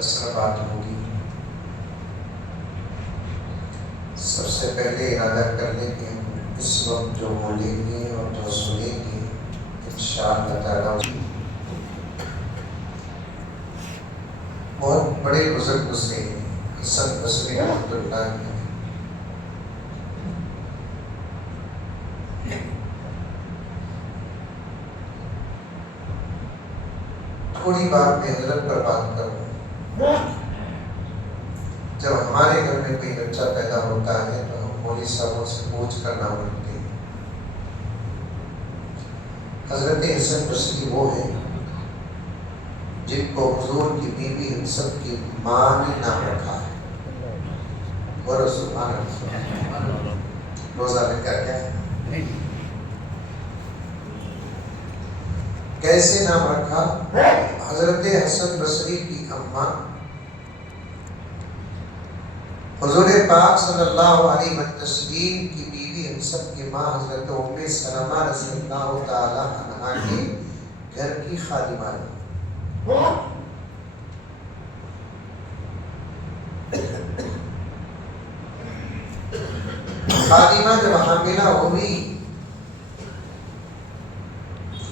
مختصر بات ہوگی۔ سب سے پہلے ارادہ کر لیں کہ ہم اس وقت جو بولیں گے اور جو سنیں گے انشاءاللہ تعالی بہت بڑے بزرگ گزرے ہیں، حسن بصری رحمۃ اللہ علیہ۔ تھوڑی بات میں حضرت پر بات کروں۔ جب ہمارے گھر میں کوئی بچہ پیدا ہوتا ہے تو ہم مولوی صاحبوں سے پوچھ کر نام رکھتے ہیں۔ حضرت حسن بصری وہ ہیں جن کو حضور کی بیوی حفصت کی ماں نے نام رکھا ہے۔ اور سبحان اللہ، روزہ میں کیا کیا ہے، کیسے نام رکھا؟ حضرت حسن بصری کی اماں حضور پاک صلی اللہ علیہ وسلم کی بیوی حفصت کی ماں حضرت ام سلمہ رضی اللہ تعالی عنہا کے گھر کی خادمہ ہے۔ خادمہ جب حاملہ ہوئی،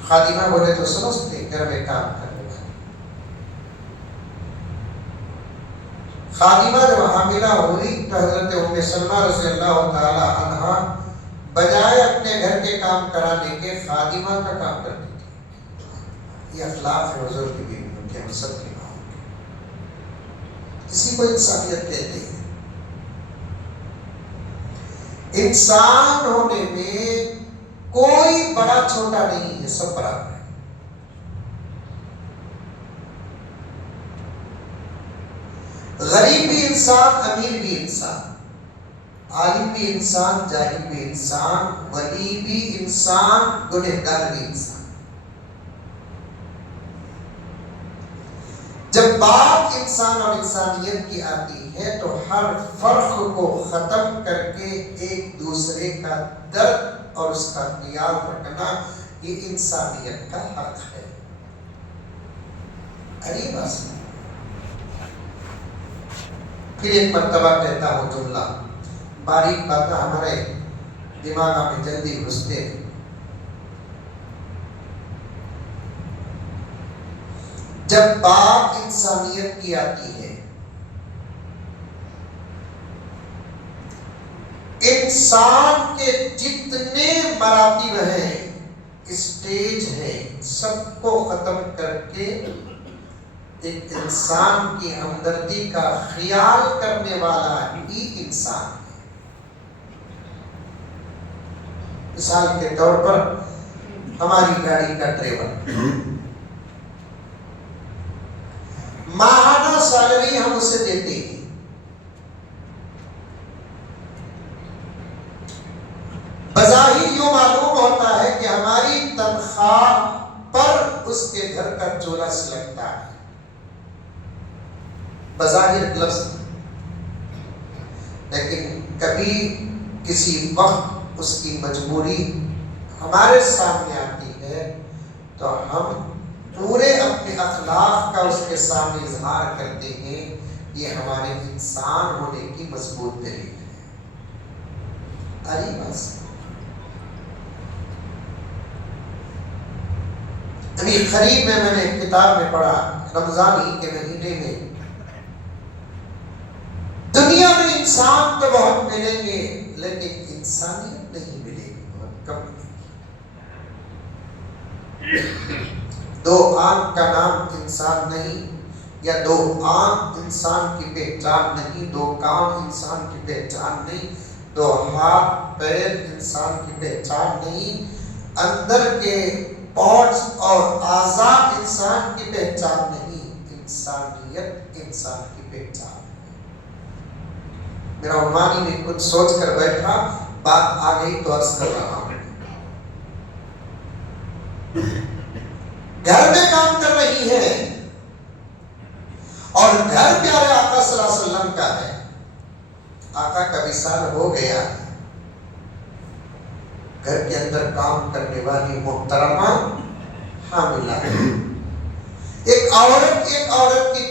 خادمہ بولے تو سمجھتے گھر میں کام کرنے والی، خادمہ جب حاملہ ہوئی تو حضرت ام سلمہ رضی اللہ تعالی عنہا بجائے اپنے گھر کے کام کرانے کے خادمہ کا کام کرتی تھی۔ یہ اخلاق ہے حضور کی بیویوں کے، ہم سب کی ماں، اسی کو انسانیت کہتے ہیں۔ انسان ہونے میں کوئی بڑا چھوٹا نہیں ہے، سب برابر ہے۔ غریب بھی انسان، امیر بھی انسان، عالم بھی انسان، جاہل بھی انسان، ولی بھی انسان، گنہگار بھی انسان۔ جب بات انسان اور انسانیت کی آتی ہے تو ہر فرق کو ختم کر کے ایک دوسرے کا درد اور اس کا خیال رکھنا، یہ انسانیت کا حق ہے۔ عجیب بات۔ پھر ایک مرتبہ کہتا ہوں جملہ، باریک باتیں ہمارے دماغ میں جلدی گھستے ہیں۔ جب بات انسانیت کی آتی ہے، انسان کے جتنے مراتب ہیں، اسٹیج ہیں، سب کو ختم کر کے ایک انسان کی ہمدردی کا خیال کرنے والا ہی انسان ہے۔ مثال کے طور پر ہماری گاڑی کا ڈرائیور، ماہانہ سیلری ہم اسے دیتے ہیں، بظاہر یوں معلوم ہوتا ہے کہ ہماری تنخواہ پر اس کے گھر کا چولہا سلگتا ہے، بظاہر لفظ، لیکن کبھی کسی وقت اس کی مجبوری ہمارے سامنے آتی ہے تو ہم پورے اپنے اخلاق کا اس کے سامنے اظہار کرتے ہیں۔ یہ ہمارے انسان ہونے کی مضبوط دلیل ہے۔ ابھی قریب میں نے کتاب میں پڑھا، رمضان ہی کے مہینے میں دنیا میں انسان تو بہت ملیں گے لیکن انسانیت نہیں ملے گی، بہت کم ملے گی۔ دو آنکھ کا نام انسان نہیں، یا دو آنکھ انسان کی پہچان نہیں، دو کان انسان کی پہچان نہیں، دو ہاتھ پیر انسان کی پہچان نہیں، اندر کے پارٹس اور اعضاء انسان کی پہچان نہیں، انسانیت انسان کی پہچان ہے۔ میرا عنوان میں کچھ سوچ کر بیٹھا، بات آ گئی تو عرض کر رہا ہوں۔ گھر میں کام کر رہی ہے اور گھر پیارے آقا صلی اللہ علیہ وسلم کا ہے، آقا کا وصال ہو گیا، گھر کے اندر کام کرنے والی محترمہ حاملہ ہے۔ ایک عورت کی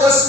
10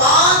5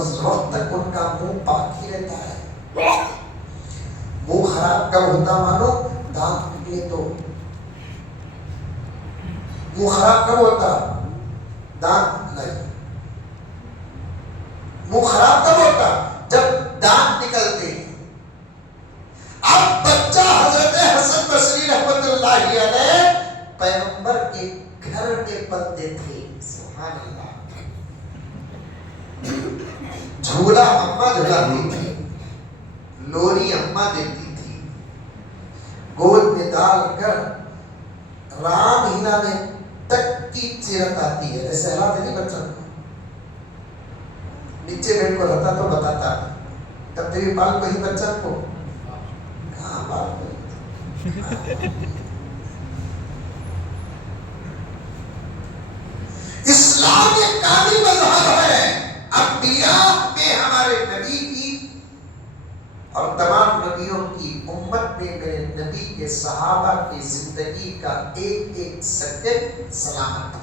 اس وقت تک ان کا منہ پاک ہی رہتا ہے. منہ خراب کب ہوتا مانو؟ دانت نکلے تو. منہ خراب کب ہوتا؟ دانت نہیں. منہ خراب کب ہوتا؟ جب دانت نکلتے. اب بچہ حضرت حسن بصری رحمت اللہ علیہ پیغمبر کے گھر کے بندے تھے. سبحان اللہ. جھولا اماں جھلاتی تھی، لوری اماں دیتی تھی، گود میں ڈال کر رام ہینا میں تک کی سیرت آتی ہے. ایسے حالات نہیں بچوں کو. نیچے بیٹھ کو رہتا تو بتاتا تب تیری بال کو ہی بچہ کو کہاں بال کو. اسلام ایک کامل مذہب ہے. انبیاء میں ہمارے نبی کی اور تمام نبیوں کی امت میں میرے نبی کے صحابہ کی زندگی کا ایک ایک سیکنڈ سلامت ہے.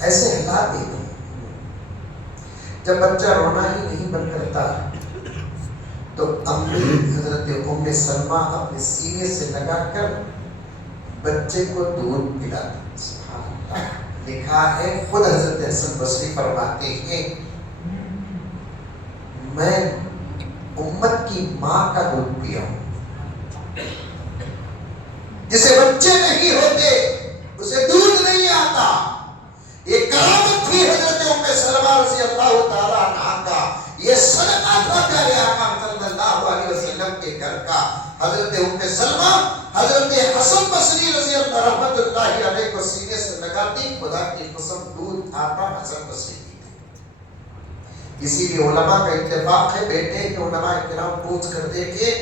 ایسے حالات دیکھیں جب بچہ رونا ہی نہیں بند کرتا تو امی حضرت ام سلمہ اپنے سینے سے لگا کر بچے کو دودھ پلاتی. سبحان اللہ. لکھا ہے خود حضرت حسن بصری فرماتے ہیں میں امت کی ماں کا دودھ پیا ہوں. جسے بچے نہیں ہوتے اسے دودھ نہیں آتا. یہ کرامت تھی حضرت ام سلمہ رضی اللہ تعالی عنہا کا. یہ صدقہ تھا پیارے آقا صلی اللہ علیہ وسلم کے گھر کا. حضرت ام سلمہ حضرت حسن بصری رضی اللہ رحمت اللہ علیہ کو سینے سے لگاتی. خدا کی قسم دودھ آتا حسن بصری کی تھی. اسی لیے علماء کا اتفاق ہے بیٹے کہ علماء کرام پوچھ کر دیکھے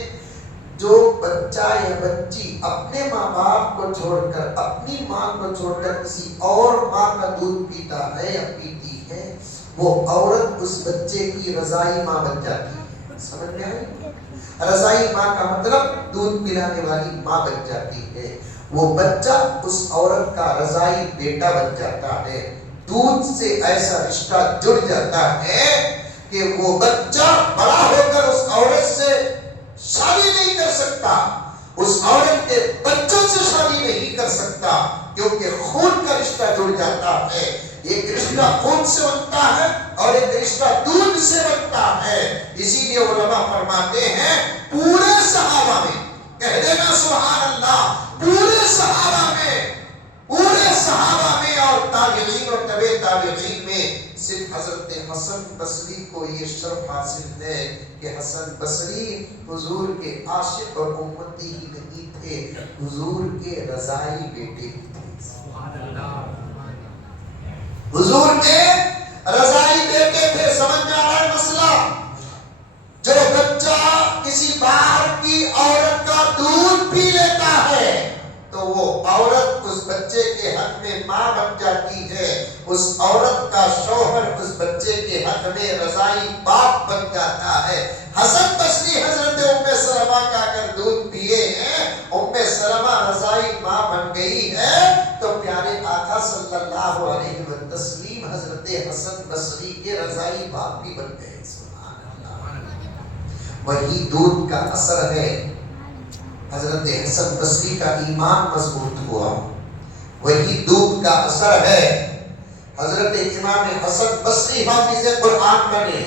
جو بچہ یا بچی اپنے ماں باپ کو چھوڑ کر اپنی ماں کو چھوڑ کر کسی اور ماں کا دودھ پیتا ہے یا پیتی ہے وہ عورت اس بچے کی رضائی ماں بن جاتی ہے. سمجھ میں آئی؟ رضائی ماں کا مطلب دودھ پلانے والی ماں بن جاتی ہے. وہ بچہ اس عورت کا رضائی بیٹا بن جاتا ہے. دودھ سے ایسا رشتہ جڑ جاتا ہے کہ وہ بچہ بڑا ہو کر اس عورت سے شادی نہیں کر سکتا، اس عورت کے بچوں سے شادی نہیں کر سکتا کیونکہ خون کا رشتہ جڑ جاتا ہے. ایک رشتہ خون سے بنتا ہے اور ایک رشتہ دودھ سے بنتا ہے. اسی لیے علماء فرماتے ہیں پورے صحابہ میں، کہہ دینا سبحان اللہ، پورے صحابہ میں اور تابعین اور تبع تابعین میں صرف حضرت حسن بصری کو یہ شرف حاصل ہے کہ حسن بصری حضور کے عاشق اور امتی ہی نہیں تھے، حضور کے رضائی بیٹے تھے. حضور کے رضائی بیٹے تھے. سمجھ میں آ رہا ہے مسئلہ؟ جو بچہ کسی باہر کی عورت کا دودھ پی لیتا ہے تو وہ عورت اس بچے کے حق میں ماں بن جاتی ہے. اس عورت کا شوہر اس بچے کے حق میں رضائی باپ بن جاتا ہے. حسن بصری حضرت ام سلمہ کا اگر دودھ پیے ہیں، ام سلمہ رضائی ماں بن گئی ہے تو پیارے آقا صلی اللہ علیہ وسلم حضرت حسن بصری کے رضائی باپ بھی بن گئے. سبحان اللہ. وہی دودھ کا اثر ہے. حضرت حسن بصری کا ایمان مضبوط ہوا. وہی دودھ کا اثر ہے حضرت امام حسن بصری حافظ قرآن بنے.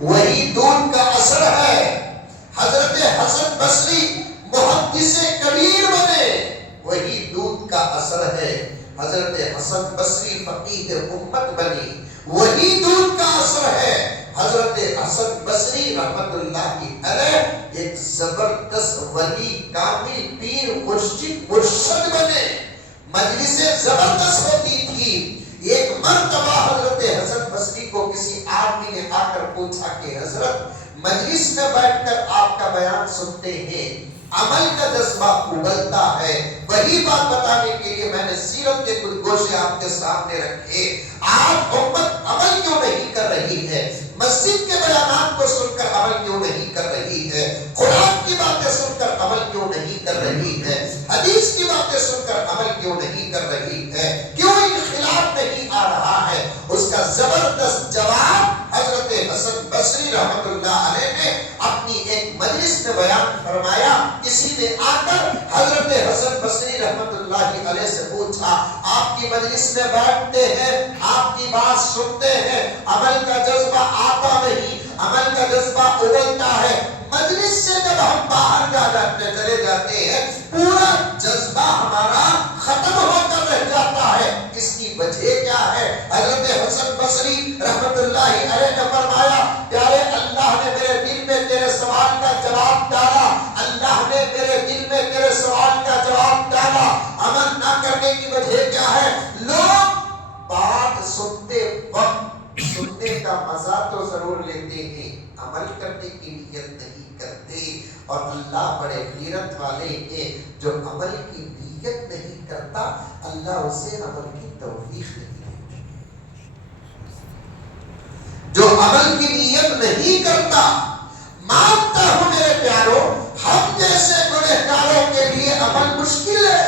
وہی دودھ کا اثر ہے حضرت حسن بصری محدث کبیر بنے. وہی دودھ کا اثر ہے حضرت حسن بصری فقیہ امت بنی. وہی دودھ کا اثر ہے حضرت حسن بصری رحمت اللہ علیہ ایک زبردست ولی کامل پیر مرشد بنے. مجلسیں زبردست ہوتی تھی. ایک مرتبہ حضرت حسن بصری کو کسی آدمی نے آ کر پوچھا کہ حضرت مجلس میں بیٹھ کر آپ کا بیان سنتے ہیں، عمل کا جذبہ ابلتا ہے، وہی بات بتانے کے لیے میں نے سیرت کے کچھ گوشے آپ کے سامنے رکھے. آج امت عمل کیوں نہیں کر رہی ہے؟ مسجد کے بیانات کو سن کر عمل کیوں نہیں کر رہی ہے؟ قرآن کی باتیں سن کر عمل کیوں نہیں کر رہی ہے؟ حدیث کی باتیں سن کر عمل کیوں نہیں کر رہی ہے؟ کیوں انقلاب نہیں آ رہا ہے؟ اس کا زبردست جواب حضرت حسن بصری رحمت اللہ علیہ نے اپنی ایک مجلس میں بیان فرمایا. کسی نے آ کر حضرت حسن بصری رحمت اللہ علیہ سے پوچھا، آپ کی مجلس میں بیٹھتے ہیں، آپ کی بات سنتے ہیں، عمل کا جذبہ آتا نہیں، عمل کا جذبہ ابلتا ہے، مجلس سے جب ہم باہر چلے جاتے ہیں پورا جذبہ ہمارا ختم ہو کر رہ جاتا ہے. اس کی وجہ کیا ہے؟ حضرت حسن بصری رحمت اللہ علیہ نے فرمایا، پیارے اللہ نے میرے دل میں تیرے سوال کا جواب ڈالا، اللہ نے میرے دل میں تیرے سوال کا جواب ڈالا. عمل نہ کرنے کی وجہ کیا ہے؟ لوگ بات سنتے وقت سننے کا مزہ تو ضرور لیتے ہیں، عمل کرنے کی نیت نہیں کرتے. اور اللہ بڑے غیرت والے ہیں، جو عمل کی نیت نہیں کرتا اللہ اسے عمل کی توفیق نہیں دیتا. جو عمل کی نیت نہیں کرتا، مانتا ہوں میرے پیاروں ہم جیسے گنہگاروں کے لیے عمل مشکل ہے.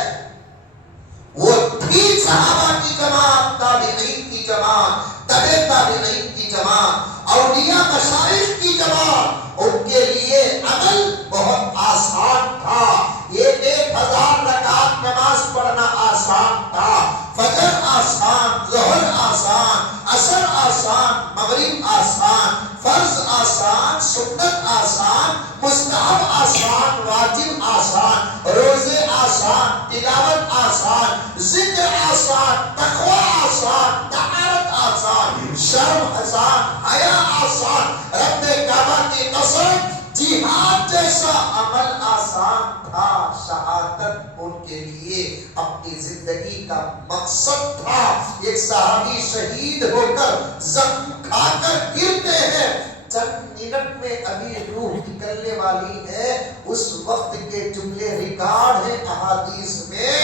وہ تھی صحابہ کی جماعت، تابعین کی جماعت، تبع تابعین کی جماعت، اولیاء مشائخ کی جماعت، ان کے لیے عمل بہت آسان تھا. یہ 1000 رکعت نماز پڑھنا آسان تھا. فجر آسان، ظہر آسان، عصر آسان، مغرب آسان، فرض آسان، سنت آسان، مستحب آسان، واجب آسان، روزے آسان، تلاوت آسان، ذکر آسان، تقوی آسان، طہارت آسان، شرم آسان، حیا آسان، رب کعبہ کی قسم جہاد جیسا عمل آسان تھا. شہادت ان کے لیے اپنی زندگی کا مقصد تھا. ایک صحابی شہید ہو کر زخم کھا کر گرتے ہیں، چند منٹ میں ابھی روح نکلنے والی ہے. اس وقت کے جملے ریکارڈ ہیں احادیث میں،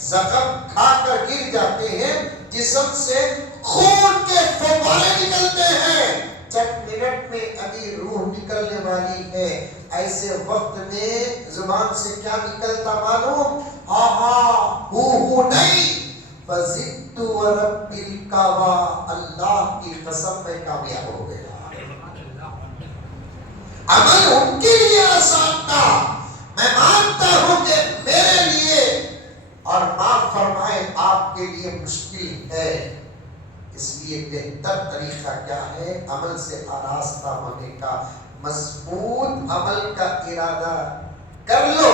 زخم کھا کر گر جاتے ہیں، جسم سے خون کے فوارے نکلتے ہیں، چند منٹ میں ابھی روح نکلنے والی ہے. ایسے وقت میں زبان سے کیا نکلتا معلوم؟ ہو نہیں، فزدت ورب الکعبہ، اللہ کی قسم میں کامیاب ہو گیا. عمل ان کے لیے آسان تھا، میں مانتا ہوں کہ میرے لیے اور معاف فرمائے آپ کے لیے مشکل ہے. اس لیے بہتر طریقہ کیا ہے؟ عمل سے آراستہ ہونے کا. مضبوط عمل کا ارادہ کر لو،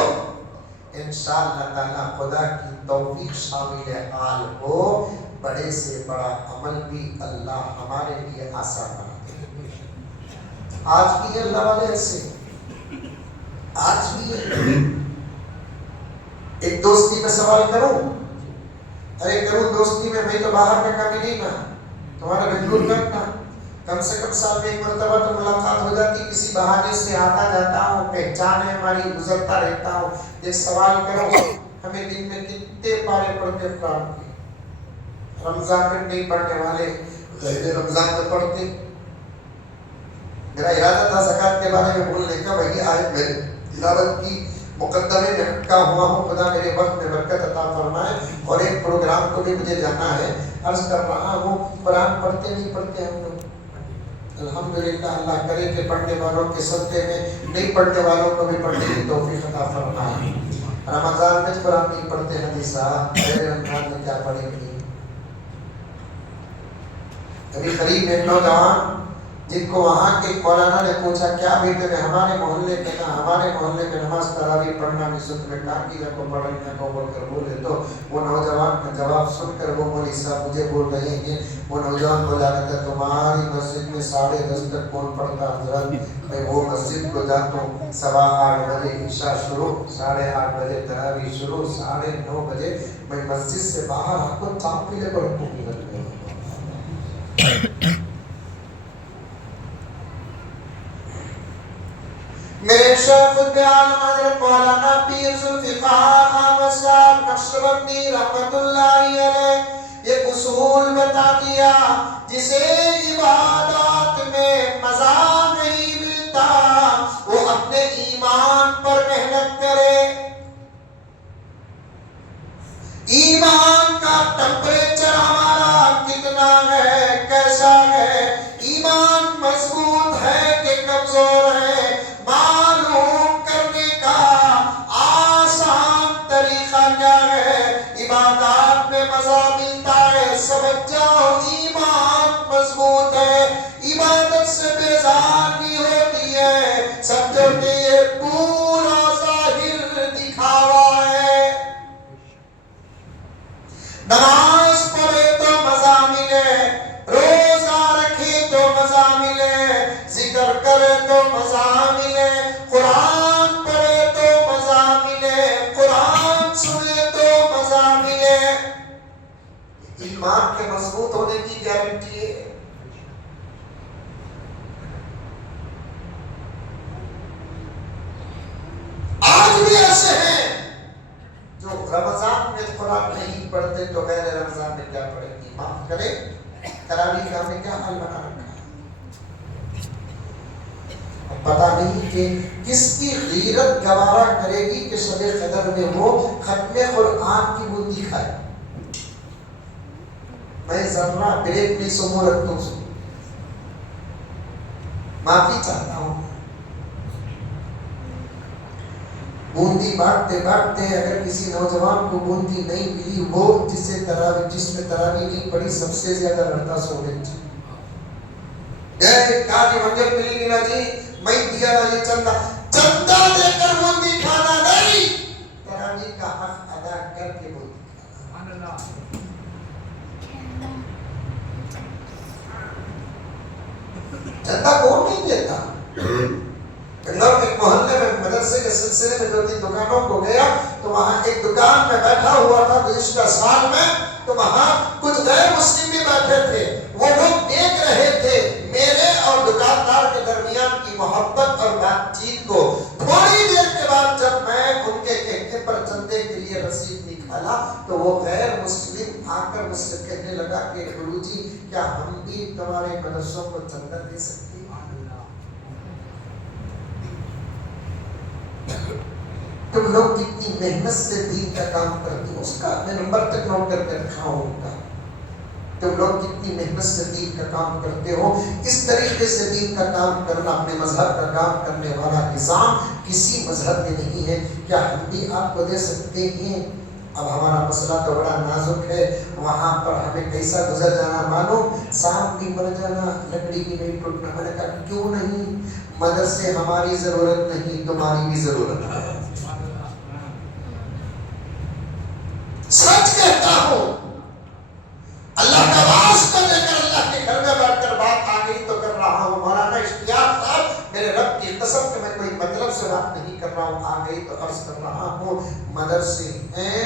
انشاءاللہ تعالی خدا کی توفیق شامل حال ہو، بڑے سے بڑا عمل بھی اللہ ہمارے لیے آسان بنا دے. آج بھی اللہ والے ایسے، آج بھی ایک دوستی میں سوال کروں، ارے کروں دوستی میں، میں تو باہر میں کمی نہیں نا، تمہارا مجبور کرنا، کم سے کم سال میں ایک مرتبہ تو ملاقات ہو جاتی، کسی بہانے سے آتا جاتا ہوں، پہچان ہے ہماری، گزرتا رہتا ہوں. ایک سوال کرو، ہمیں دن میں کتنے پارے پڑھتے قرآن کے؟ رمضان میں نہیں پڑھنے والے غیر رمضان میں پڑھتے. میرا ارادہ تھا زکات کے بارے میں بولنے کا، وہی آیت میں تلاوت کی، مقدمے میں اٹکا ہوا ہوں. خدا میرے وقت میں برکت عطا فرمائے. اور ایک پروگرام کو بھی مجھے جانا ہے، عرض کر رہا ہوں قرآن پڑھتے نہیں پڑھتے ہم لوگ؟ الحمدللہ، اللہ کرے کہ پڑھنے والوں کے صدقے میں نہیں پڑھنے والوں کو بھی پڑھنے کی توفیق عطا فرمائے. رمضان میں قرآن نہیں پڑھتے حدیث صاحب، غیر رمضان میں کیا پڑھیں گے؟ ابھی قریب ایک نوجوان جن کو وہاں کے مولانا نے پوچھا کیا بیٹے میں ہمارے محلے میں نماز تراویح پڑھنا بھی سنت میں ٹاکیزہ کو پڑھنا کو بول کر بولے تو وہ نوجوان کا جواب سن کر وہ مولوی صاحب مجھے بول رہے ہیں، وہ نوجوان بولا کرتا تمہاری مسجد میں 10:30 تک کون پڑھتا حضرت؟ میں وہ مسجد کو جاتا ہوں 8:15 بجے عشاء شروع، 8:30 بجے تراویح شروع، 9:30 بجے میں مسجد سے باہر آ کر چاپ پیلے پڑھتا ہوں. میرے شیخ البیان حضرت مولانا پیر ذوالفقار احمد صاحب نقشبندی رحمت اللہ علیہ ایک اصول بتا دیا، جسے عبادات میں مزہ نہیں ملتا وہ اپنے ایمان پر محنت کرے۔ ایمان کا ٹمپریچر ہمارا کتنا ہے، کیسا ہے؟ ایمان مضبوط ہے کہ کمزور ہے؟ معلوم کرنے کا آسان طریقہ کیا ہے؟ عبادات میں مزہ ملتا ہے، سمجھ جاؤ ایمان مضبوط ہے۔ عبادت سے بیزار نہیں ہوتی ہے، سمجھو کہ یہ پورا ظاہر دکھاوا ہے۔ نماز پڑھے تو مزہ ملے، روزہ رکھے تو مزہ ملے، ذکر کرے تو مزہ ملے، قرآن پڑھے تو مزہ ملے، قرآن سنے تو مزہ ملے۔ ایمان کے مضبوط ہونے کی گارنٹی ہے۔ آج بھی ایسے ہیں جو رمضان میں قرآن نہیں پڑھتے تو غیر رمضان میں کیا پڑھیں گے؟ معاف کرے، تراویح کا ہم نے کیا حال بنا رکھا ہے؟ اب پتا نہیں کہ کس کی غیرت گوارا کرے گی کہ شب قدر میں وہ ختم قرآن کی بوندی کھائے۔ میں ذرا بریک نہیں سمو رکھتوں سے معافی چاہتا ہوں۔ بوندی بانٹتے بانٹتے اگر کسی نوجوان کو بوندی نہیں ملی، وہ جس نے تراویح نہیں پڑھی سب سے زیادہ لڑتا سورج کاجی منجر ملی گنا جی، میں دیا نا جی چندہ دے کر بوندی کھانا نہیں، تراویح کا حق ادا کر کے بوندی کھانا۔ چندہ کون نہیں دیتا؟ بنگلور کے محلے میں مدرسے کے سلسلے میں 2-3 دکانوں کو گیا تو وہاں ایک دکان میں بیٹھا ہوا تھا گزشتہ سال میں، تو وہاں کچھ غیر مسلم بھی بیٹھے تھے۔ وہ لوگ دیکھ رہے تھے میرے اور دکاندار کے درمیان کی محبت اور بات چیت کو۔ تھوڑی دیر کے بعد جب میں ان کے کہنے پر چندے کے لیے رسید نکالا تو وہ غیر مسلم آ کر مجھ سے کہنے لگا کہ گرو جی کیا ہم بھی تمہارے مدرسوں کو چندہ دے سکتے ہیں؟ تم لوگ کتنی محنت سے دین کا کام کرتے ہو، اس کا میں نمبر تک نوٹ کر کے رکھا ہوں گا۔ تم لوگ کتنی محنت سے دین کا کام کرتے ہو، اس طریقے سے دین کا کام کرنا، اپنے مذہب کا کام کرنے والا نظام کسی مذہب میں نہیں ہے، کیا ہم بھی آپ کو دے سکتے ہیں؟ اب ہمارا مسئلہ تو بڑا نازک ہے، وہاں پر ہمیں کیسا گزر جانا معلوم، سانپ بھی مر جانا، لکڑی بھی نہیں ٹوٹنا۔ میں نے کہا کیوں نہیں؟ مدرسے ہماری ضرورت نہیں، تمہاری بھی ضرورت ہے۔ سچ کہتا ہوں، اللہ کا واسطہ دے کر اللہ کے گھر میں بیٹھ کر بات آ گئی تو کر رہا ہوں۔ مولانا اشتیاق صاحب میرے رب کی قسم کہ میں کوئی مطلب سے بات نہیں کر رہا ہوں، آ گئی تو عرض کر رہا ہوں مدرسے ہیں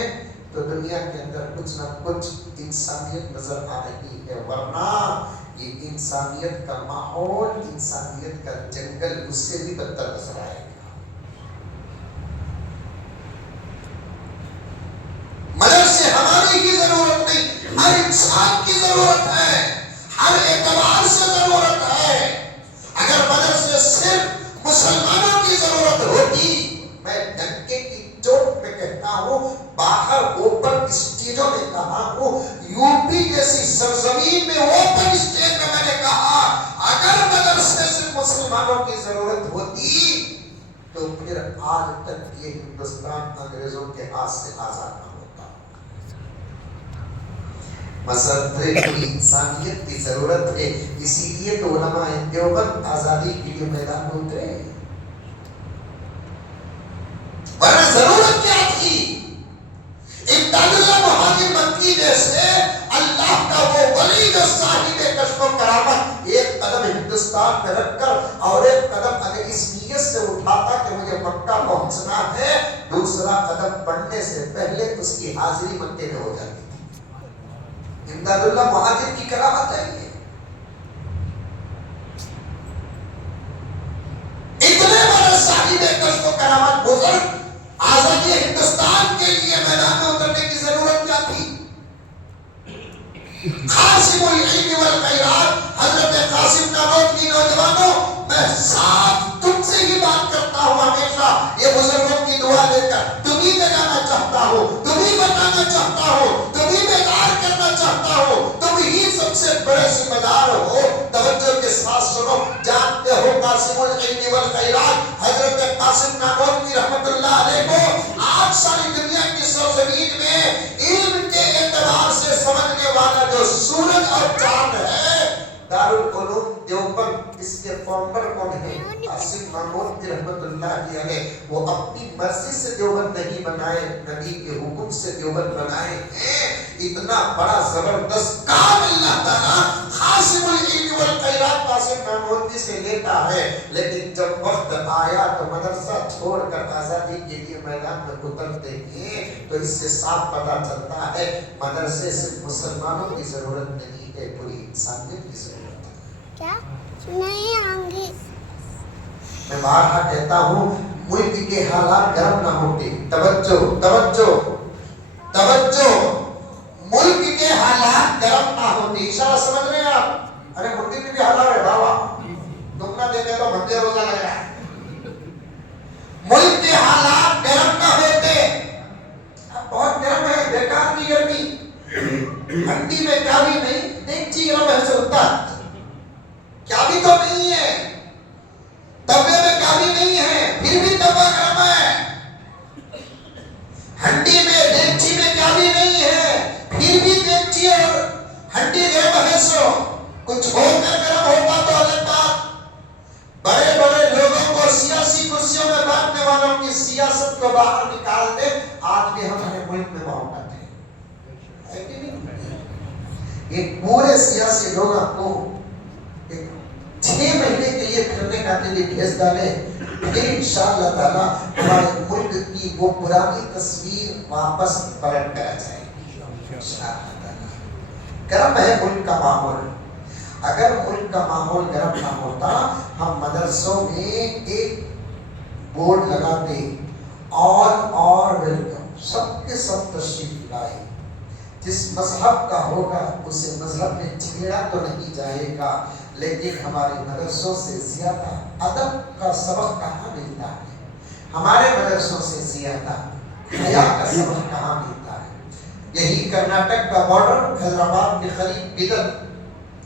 تو دنیا کے اندر کچھ نہ کچھ انسانیت نظر آ رہی ہے، ورنہ یہ انسانیت کا ماحول، انسانیت کا جنگل اس سے بھی بدتر نظر آئے گا۔ مدرسے ہماری کی ضرورت نہیں، ہر انسان کی ضرورت ہے، ہر اعتبار سے ضرورت ہے۔ اگر مدرسے صرف مسلمانوں کی ضرورت ہوتی، میں ڈنکے کی چوٹ پہ کہتا ہوں، باہر اوپن اسٹیجوں میں کہا ہوں، یو پی جیسی سرزمین میں اوپن اسٹیج میں میں نے کہا اگر مدرسے صرف مسلمانوں کی ضرورت ہوتی تو پھر آج تک یہ ہندوستان انگریزوں کے ہاتھ سے آزاد نہ ہوتا۔ مسئلہ انسانیت کی ضرورت ہے، اسی لیے تو علماء دیوبند آزادی کے لیے میدان میں اترے، ورنہ ضرورت کیا تھی؟ امداد اللہ مہاجر مکی جیسے اللہ کا وہ ولی جو صاحب کشف و کرامت ایک قدم ہندوستان میں رکھ کر اور ایک قدم اگر اس نیت سے اٹھاتا کہ مجھے مکہ پہنچنا ہے، دوسرا قدم پڑھنے سے پہلے اس کی حاضری مکے میں ہو جاتی تھی۔ امداد اللہ مہاجر کی کرامت ہے یہ۔ اتنے بڑے صاحب کرامت بزرگ آزادی ہندوستان کے لیے میدان میں اترنے کی ضرورت کیا تھی؟ قاسم العلم والخیرات حضرت قاسم نانوتوی نوجوانوں، میں صاف تم سے ہی بات کرتا ہوں ہمیشہ یہ بزرگوں کی دعا لے کر، تمہیں جگانا چاہتا ہوں، تمہیں بتانا چاہتا ہوں، تمہیں بیدار کرنا چاہتا ہوں، تم ہی سب سے بڑے ذمہ دار ہو۔ توجہ کے ساتھ سنو، جانتے ہو قاسم العلم والخیرات حضرت قاسم نانوتوی رحمت اللہ علیہ کو آج ساری دنیا کی سرزمین میں علم کے اعتبار سے سمجھنے والا جو سورج اور چاند ہے، دارالعلوم دیوبند اس کے فاؤنڈر کون ہے؟ قاسم نانوتوی رحمت اللہ علیہ۔ وہ اپنی مرضی سے دیوبند نہیں بنائے، نبی کے حکم سے دیوبند بنائے ہیں۔ اتنا بڑا زبردست کام اللہ تعالیٰ قاسم العلم والخیرات قاسم نانوتوی سے لیتا ہے، لیکن جب وقت آیا تو مدرسہ چھوڑ کر آزادی کے لیے میدان میں اترتے ہیں، تو اس سے صاف پتہ چلتا ہے مدرسے صرف مسلمانوں کی ضرورت نہیں ہے، پوری انسانیت کی ضرورت ہے۔ کیا نہیں آؤں گی؟ میں بارہا کہتا ہوں ملک کے حالات گرم نہ ہوتے، توجہ توجہ توجہ، ملک کے حالات گرم نہ ہوتے، اشارہ سمجھ رہے ہیں آپ؟ ارے ملک میں بھی حالات ہے بابا، تم نہ دیکھے تو بندے روزہ لگ رہا ہے۔ ملک کے حالات گرم نہ ہوتے، بہت گرم ہے، بیکار کی گرمی، ٹھنڈی میں کیا بھی نہیں، دیکھچی گرم ہے چلتا، کیا بھی تو نہیں ہے، تبے میں کیا بھی نہیں ہے، پھر بھی تبا گرم ہے، ہنڈی میں دیکھچی میں کیا بھی نہیں ہے، پھر بھی دیکھچی اور ہنڈی گرم ہے، سو کچھ ہو کر گرم ہوتا تو الگ بات۔ بڑے بڑے لوگوں کو سیاسی کرسیوں میں بیٹھنے والوں کی سیاست کو باہر نکال دے، آج بھی ہمارے ملک میں محبت ہے کہ نہیں؟ یہ پورے سیاسی لوگ آپ کو 6 مہینے کے لیے پھرنے کا کے لیے بھیج ڈالے، پھر انشاءاللہ تعالیٰ ہمارے ملک کی وہ پرانی تصویر واپس پلٹ کر جائے گی انشاءاللہ تعالیٰ۔ گرم ہے ملک کا ماحول، اگر ملک کا ماحول گرم نہ ہوتا، ہم مدرسوں میں ایک بورڈ لگاتے اور ویلکم، سب کے سب تشریف لائے، جس مذہب کا ہوگا اسے مذہب میں چھیڑا تو نہیں جائے گا، لیکن ہمارے مدرسوں سے زیادہ ادب کا سبق کہاں ملتا ہے؟ ہمارے مدرسوں سے زیادہ حیا کا سبق کہاں ملتا ہے؟ یہی کرناٹک کا بارڈر حیدرآباد کے قریب بدر،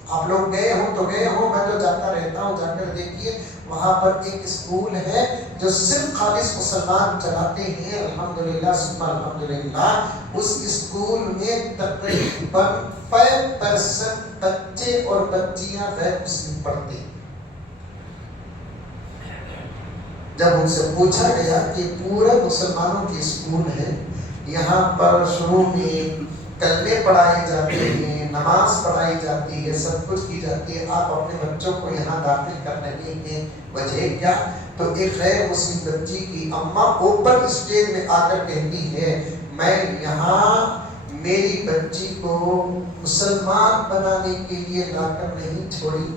آپ لوگ گئے ہوں تو گئے ہوں، میں تو جاتا رہتا ہوں، جا کر دیکھیے وہاں پر ایک اسکول ہے جو صرف خالص مسلمان چلاتے ہیں، الحمدللہ ثم الحمدللہ۔ اس اسکول میں تقریباً 5% بچے اور بچیاں غیر مسلم پڑھتے ہیں۔ جب ان سے پوچھا گیا کہ پورے مسلمانوں کی اسکول ہے، یہاں پر شروع میں کلمے پڑھائے جاتے ہیں، نماز پڑھائی جاتی ہے، سب کچھ کی جاتی ہے، آپ اپنے بچوں کو یہاں داخل کر رہے ہیں، وجہ کیا؟ تو ایک غیر مسلم بچی کی اماں اوپن اسٹیج میں آ کر کہتی ہے، میں یہاں میری بچی کو مسلمان بنانے کے لیے لا کر نہیں چھوڑی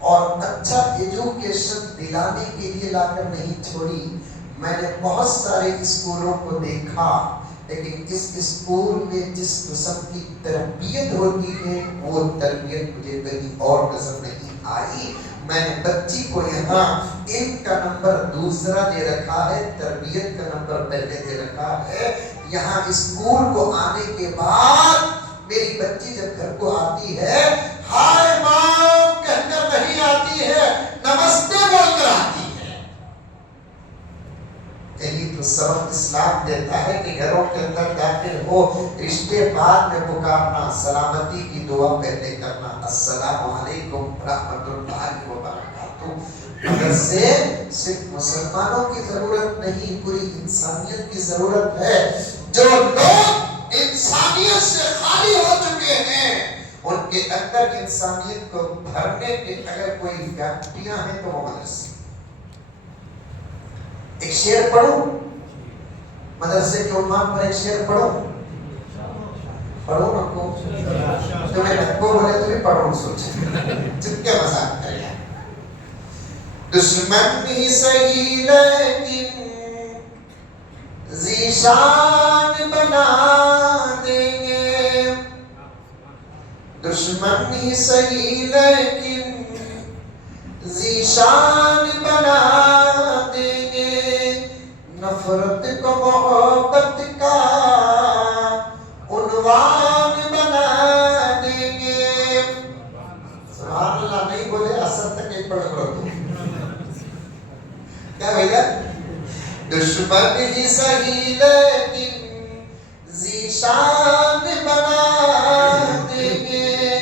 اور اچھا ایجوکیشن دلانے کے لیے لا کر نہیں چھوڑی، میں نے بہت سارے اسکولوں کو دیکھا، لیکن اس اسکول میں جس قسم کی تربیت ہوتی ہے وہ تربیت مجھے کہیں اور نظر نہیں آئی۔ میں نے بچی کو یہاں علم کا نمبر دوسرا دے رکھا ہے، تربیت کا نمبر پہلے دے رکھا ہے۔ یہاں اسکول کو آنے کے بعد میری بچی جب گھر کو آتی ہے، ہائے ماں کہہ کر نہیں آتی ہے، نمستے بول کر آتی ہے۔ یہی تو سبق اسلام دیتا ہے کہ گھروں کے اندر داخل ہو، رشتے بعد میں پکارنا، سلامتی کی دعا پہلے کرنا، السلام علیکم رحمت اللہ وبرکاتہ۔ مگر سے صرف مسلمانوں کی ضرورت نہیں، پوری انسانیت کی ضرورت ہے۔ جو لوگ انسانیت سے خالی ہو چکے ہیں، ان کے اندر انسانیت کو بھرنے کے اگر کوئی فیکٹریاں ہیں تو وہ مدرسے۔ ایک شعر پڑھوں، مدرسے کے عنوان پر ایک شعر پڑھوں، پڑھوں نا کو تمہیں نکو بولے تو بھی پڑھوں، سوچے جن کے مذاق کریں۔ دشمن بھی صحیح لیکن ذیشان بنا دیں گے، دشمن ہی صحیح لیکن ذیشان بنا دیں گے، نفرت کو محبت کا عنوان بنا دیں گے۔ سبحان اللہ نہیں بولے اثر تک ایک پڑھ کرو تو کیا بھئیہ؟ دشمن ہی صحیح لیکن ذیشان بنا دیں گے،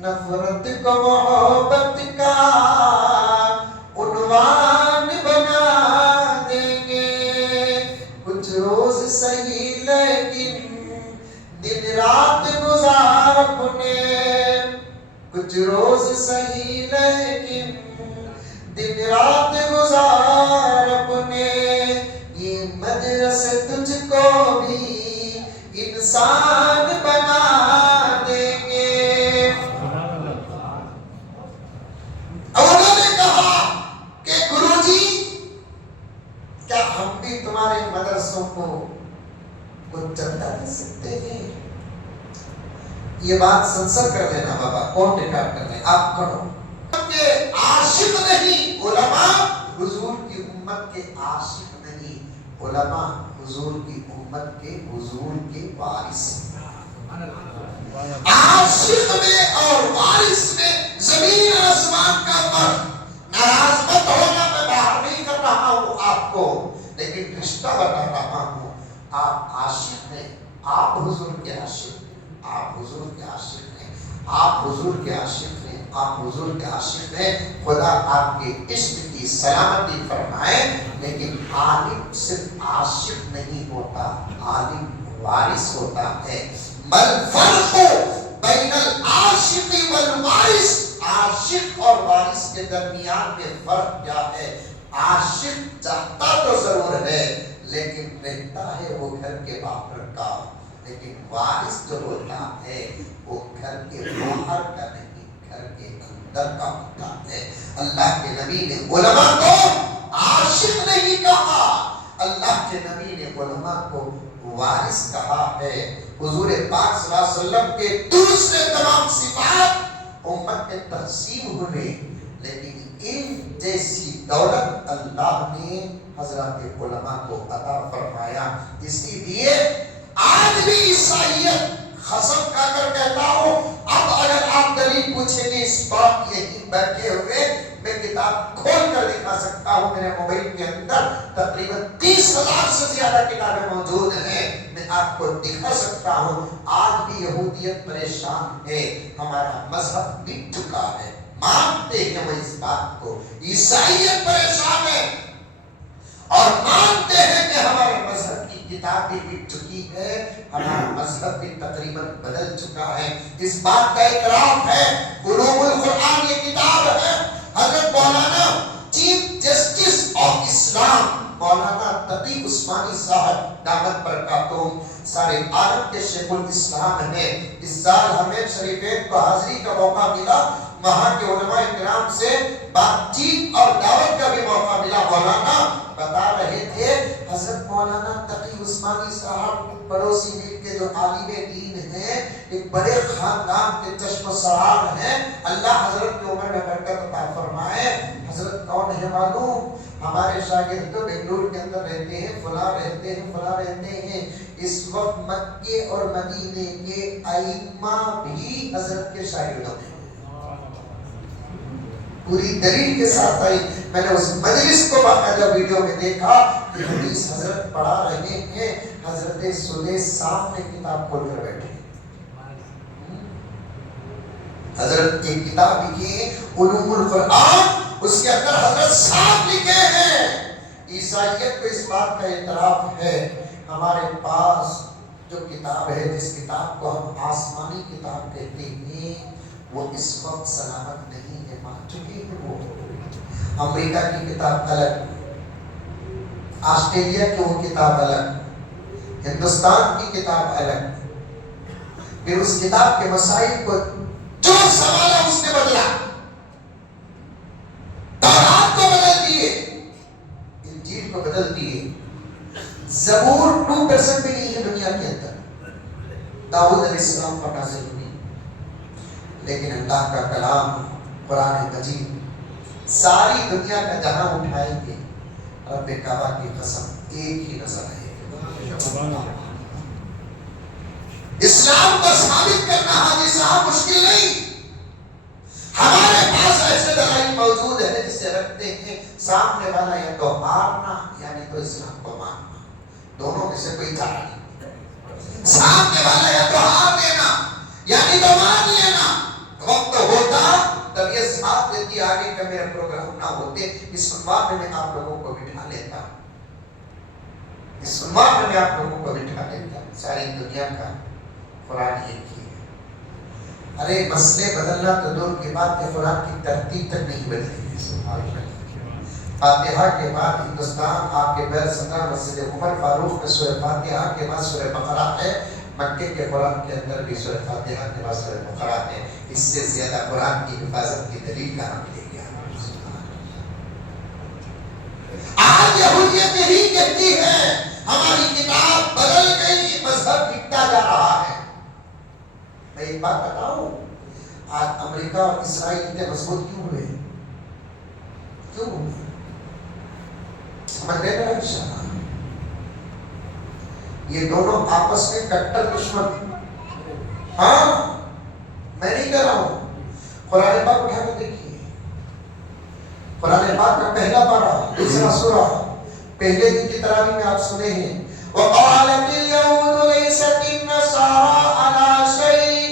نفرت کو محبت کا عنوان بنا دیں گے، کچھ روز صحیح لیکن دن رات گزار اپنے، کچھ روز صحیح لیکن دن رات گزار اپنے، یہ مدرسے تجھ کو بھی انسان بنا دیں گے۔ انہوں نے کہا کہ گرو جی کیا ہم بھی تمہارے مدرسوں کو کچھ چندہ دے سکتے ہیں؟ یہ بات سنسر کر دینا بابا، کون ریکارڈ کر دیں؟ آپ کرو کہ عاشق نہیں علماء، حضور کی امت کے عاشق نہیں، علماء حضور کی امت کے حضور کے وارث۔ عاشق میں اور وارث میں زمین آسمان کا فرق۔ ناراض مت ہونا، میں باہر نہیں کر رہا ہوں آپ کو، لیکن رشتہ بتا رہا ہوں۔ آپ عاشق ہیں، آپ حضور کے عاشق، آپ حضور کے عاشق ہیں، آپ حضور کے عاشق ہیں، آپ حضور کے عاشق ہیں۔ خدا آپ کے عشق کی سلامتی فرمائے، لیکن عالم صرف عاشق نہیں ہوتا، عالم وارث ہوتا ہے۔ مل فرق بین العاشق والوارث، عاشق اور وارث کے درمیان میں فرق کیا ہے؟ عاشق چاہتا تو ضرور ہے لیکن رہتا ہے وہ گھر کے باہر کا، لیکن وارث جو ہوتا ہے وہ گھر کے باہر کا نہیں، گھر کے اندر کا ہوتا ہے۔ اللہ کے نبی نے علماء کو عاشق نہیں کہا، اللہ کے نبی نے علماء کو وارث کہا ہے۔ حضور پاک صلی اللہ علیہ وسلم کے دوسرے تمام صفات امت میں تقسیم ہوئے، لیکن ان جیسی دولت اللہ نے حضرات علماء کو عطا فرمایا۔ اسی لیے آج بھی عیسائیت قسم کھا کر کہتا ہوں، اب اگر آپ دلیل پوچھیں گے اس بات یہی بیٹھے ہوئے، میں کتاب کھول کر دکھا سکتا ہوں، میرے موبائل کے اندر تقریباً 30,000 سے زیادہ کتابیں موجود ہیں، میں آپ کو دکھا سکتا ہوں۔ آج بھی یہودیت پریشان ہے، ہمارا مذہب بک چکا ہے، مانتے ہیں وہ اس بات کو۔ عیسائیت پریشان ہے اور مانتے ہیں کہ ہمارے مذہب کی کتاب بھی بک چکی ہے، ہمارا مذہب بھی تقریباً بدل چکا ہے۔ اس بات کا اعتراف ہے، علوم القرآن یہ کتاب ہے، حضرت مولانا چیف جسٹس آف اسلام مولانا تقی عثمانی صاحب دامت برکاتہم سارے عالم کے شیخ الاسلام ہیں۔ اس سال ہمیں شریفین کو حاضری کا موقع ملا، وہاں کے علماء کرام سے بات چیت اور دعوت کا بھی موقع ملا۔ مولانا بتا رہے تھے حضرت مولانا تقی عثمانی صاحب پڑوسی ملک کے جو عالم دین ہیں، ایک بڑے خاندان کے چشم و سرار ہیں، اللہ حضرت کی عمر میں برکت عطا فرمائے۔ حضرت کون ہے معلوم؟ ہمارے شاگرد تو بنگلور کے اندر رہتے ہیں، فلاں رہتے ہیں، فلاں رہتے ہیں۔ اس وقت مکے اور مدینے کے ائمہ بھی حضرت کے شاگردوں ہیں، پوری دلیل کے ساتھ آئی۔ میں نے اس مجلس کو باقاعدہ ویڈیو میں دیکھا کہ حدیث حضرت پڑھا رہے ہیں، حضرت سدیس سامنے کتاب کھول کر بیٹھے، حضرت کی کتاب لکھی علوم القرآن، اس کے اندر حضرت صاحب لکھے ہیں۔ عیسائیت کو اس بات کا اعتراف ہے، ہمارے پاس جو کتاب ہے، جس کتاب کو ہم آسمانی کتاب کہتے ہیں، وہ اس وقت سلامت نہیں ہے، مان چکے ہیں وہ۔ امریکہ کی کتاب الگ، آسٹریلیا کی وہ کتاب الگ، ہندوستان کی کتاب الگ۔ پھر اس کتاب کے مسائل کو جو سوالا اس نے بدلا، تورات کو بدل دیے، انجیل کو بدل دیے، زبور زبور 2% بھی نہیں ہے دنیا کے اندر، داؤد علیہ السلام پر نازل ہوئی، لیکن اللہ کا کلام قرآن مجید ساری دنیا کا جہاں اٹھائیں گے، رب کعبہ کی قسم ایک ہی نظر آئے گا۔ اسلام کو ثابت کرنا حاجی صاحب مشکل نہیں، ہمارے پاس ایسے دلائل موجود ہے جسے رکھتے ہیں سامنے والا یا تو مارنا یعنی تو اسلام کو ماننا، دونوں میں سے کوئی دھارا نہیں۔ سامنے والا یا تو ہار دینا یعنی تو مان لینا، وقت ہوتا تب یہ ساتھ دیتی آگے کا میرا پروگرام نہ ہوتے، اس عنوان میں آپ لوگوں کو بٹھا لیتا، اس عنوان میں آپ لوگوں کو بٹھا لیتا، ساری دنیا کا قرآن ایک ہی ہے۔ ارے مسئلے بدلنا تو دور کے بعد کے قرآن کی ترتیب تک نہیں بدلی۔ فاتحہ کے بعد ہندوستان آپ کے پیر سنگا مسجد عمر فاروق میں سورہ فاتحہ کے بعد سورہ بقرہ ہے، مکے کے قرآن کے اندر بھی سورہ فاتحہ کے بعد سورہ بقرہ ہے، اس سے زیادہ قرآن کی حفاظت کی دلیل کہاں ملے گی؟ آج یہودیت یہی کہتی ہے ہماری کتاب بدل گئی، مذہب بکتا جا رہا ہے۔ میں ایک بات بتاؤں، آج امریکہ اور اسرائیل اتنے مضبوط کیوں ہوئے؟ کیوں ہوئے؟ سمجھ گئے میرا اشارہ؟ یہ دونوں آپس میں کٹر دشمن، ہاں میں نہیں کہہ رہا ہوں، قرآن پاک اٹھا کے دیکھیے، قرآن پاک کا پہلا پارہ دوسرا سورہ، پہلے دن کی تراویح میں آپ سنے ہیں وَقَالَتِ الْيَهُودُ لَيْسَتِ النَّصَارَىٰ عَلَىٰ شَيْءٍ